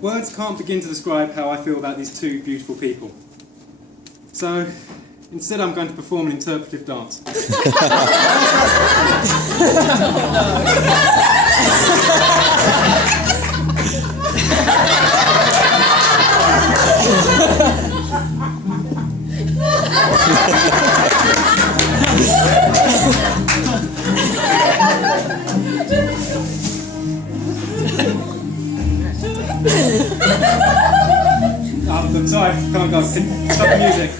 Words can't begin to describe how I feel about these two beautiful people. So, instead I'm going to perform an interpretive dance. I'm sorry, I can't go on. Stop the music.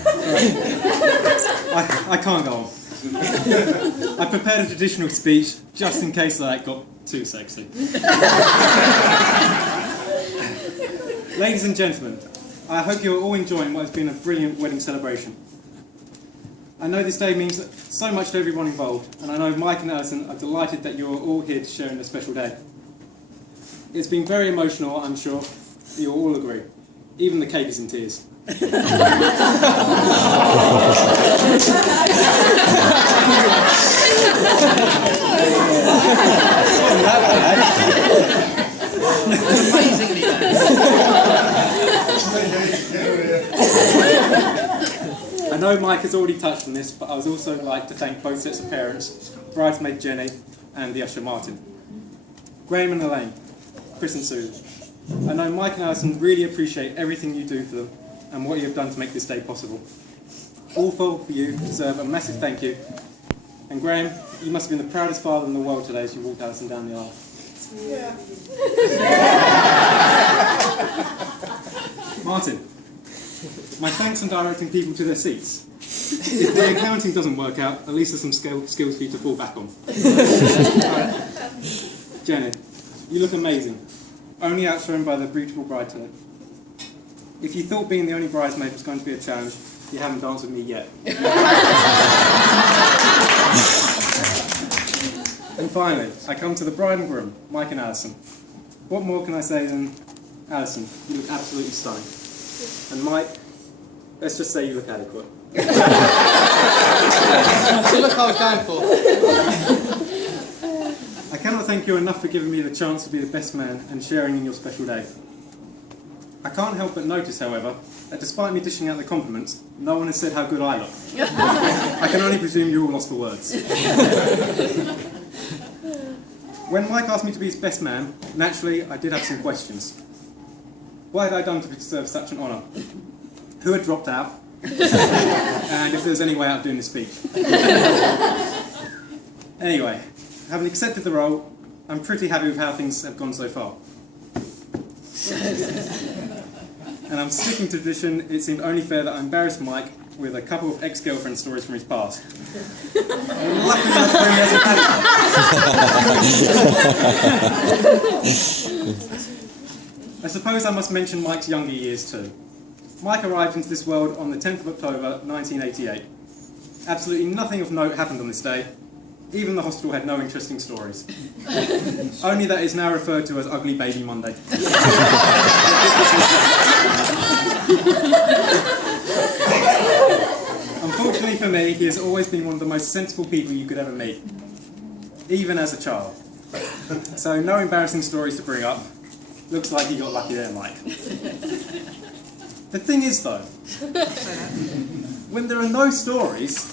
I can't go on. I prepared a traditional speech just in case that got too sexy. Ladies and gentlemen, I hope you're all enjoying what has been a brilliant wedding celebration. I know this day means so much to everyone involved, and I know Mike and Alison are delighted that you're all here to share in a special day. It's been very emotional, I'm sure. You'll all agree. Even the cake is in tears. I know Mike has already touched on this, but I would also like to thank both sets of parents, bridesmaid Jenny and the usher Martin. Graham and Elaine, Chris and Sue. I know Mike and Alison really appreciate everything you do for them and what you have done to make this day possible. All four of you deserve a massive thank you. And Graham, you must have been the proudest father in the world today as you walked Alison down the aisle. Yeah. Martin, my thanks on directing people to their seats. If the accounting doesn't work out, at least there's some skills for you to fall back on. Jenny, you look amazing. Only outshone by the beautiful bride today. If you thought being the only bridesmaid was going to be a challenge, you haven't danced with me yet. And finally, I come to the bride and groom, Mike and Alison. What more can I say than, Alison, you look absolutely stunning. And Mike, let's just say you look adequate. That's the look I was going for. I cannot thank you enough for giving me the chance to be the best man and sharing in your special day. I can't help but notice, however, that despite me dishing out the compliments, no one has said how good I look. I can only presume you're all lost for words. When Mike asked me to be his best man, naturally I did have some questions. What had I done to deserve such an honour? Who had dropped out? And if there's any way out of doing this speech. Anyway, having accepted the role, I'm pretty happy with how things have gone so far. And I'm sticking to tradition. It seemed only fair that I embarrassed Mike with a couple of ex-girlfriend stories from his past. Lucky enough for him, he hasn't had it. I suppose I must mention Mike's younger years too. Mike arrived into this world on the 10th of October 1988. Absolutely nothing of note happened on this day. Even the hospital had no interesting stories. Only that is now referred to as Ugly Baby Monday. Unfortunately for me, he has always been one of the most sensible people you could ever meet, even as a child. So no embarrassing stories to bring up. Looks like you got lucky there, Mike. The thing is though, when there are no stories,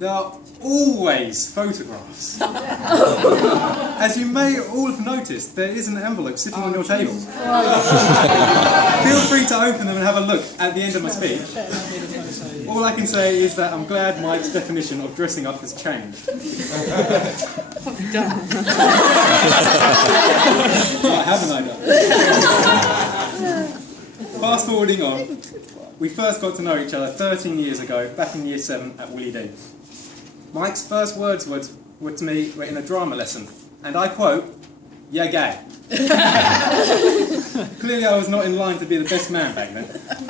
there are always photographs. As you may all have noticed, there is an envelope sitting on your table. Feel free to open them and have a look at the end of my speech. All I can say is that I'm glad Mike's definition of dressing up has changed. What haven't I done? Fast forwarding on, we first got to know each other 13 years ago, back in Year 7 at Willie D. Mike's first words were to me were in a drama lesson, and I quote, "You're gay." Clearly I was not in line to be the best man back then.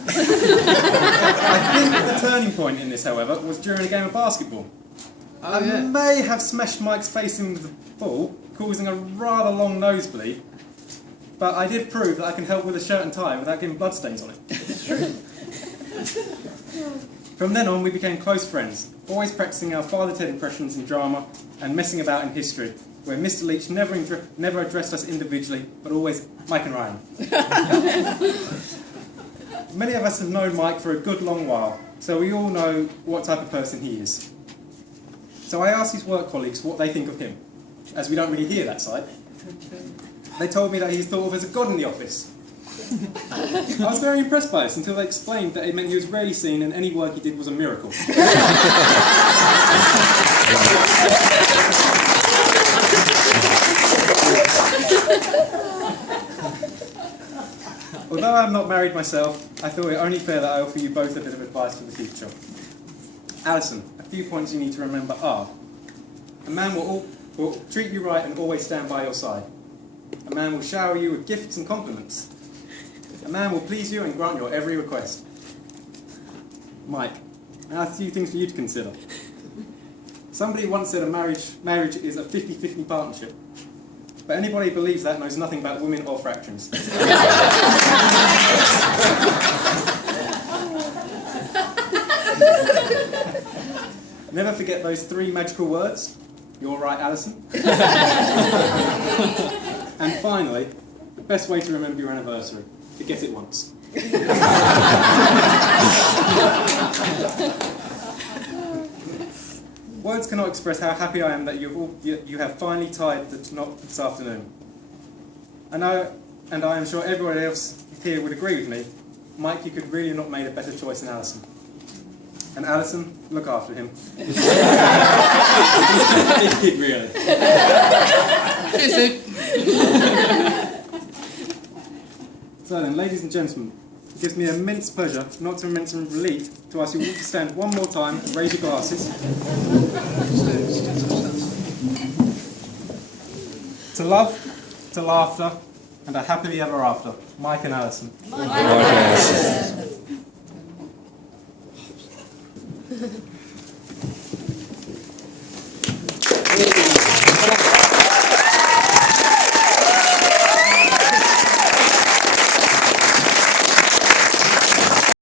I think the turning point in this, however, was during a game of basketball. I may have smashed Mike's face into the ball, causing a rather long nosebleed, but I did prove that I can help with a shirt and tie without getting bloodstains on it. From then on, we became close friends, always practicing our father-Ted impressions in drama and messing about in history, where Mr. Leach never addressed us individually, but always Mike and Ryan. Many of us have known Mike for a good long while, so we all know what type of person he is. So I asked his work colleagues what they think of him, as we don't really hear that side. They told me that he's thought of as a god in the office. I was very impressed by this until they explained that it meant he was rarely seen and any work he did was a miracle. Although I'm not married myself, I thought it only fair that I offer you both a bit of advice for the future. Alison, a few points you need to remember are: a man will treat you right and always stand by your side. A man will shower you with gifts and compliments. A man will please you and grant your every request. Mike, I have a few things for you to consider. Somebody once said a marriage is a 50-50 partnership. But anybody who believes that knows nothing about women or fractions. Never forget those 3 magical words. You're right, Alison. And finally, the best way to remember your anniversary: forget it once. Words cannot express how happy I am that you have finally tied the knot this afternoon. I know, and I am sure everybody else here would agree with me, Mike, you could really not have made a better choice than Alison. And Alison, look after him. Big kid, really. So then, ladies and gentlemen, it gives me immense pleasure, not to mention relief, to ask you all to stand one more time and raise your glasses. To love, to laughter, and a happily ever after. Mike and Alison. Mike.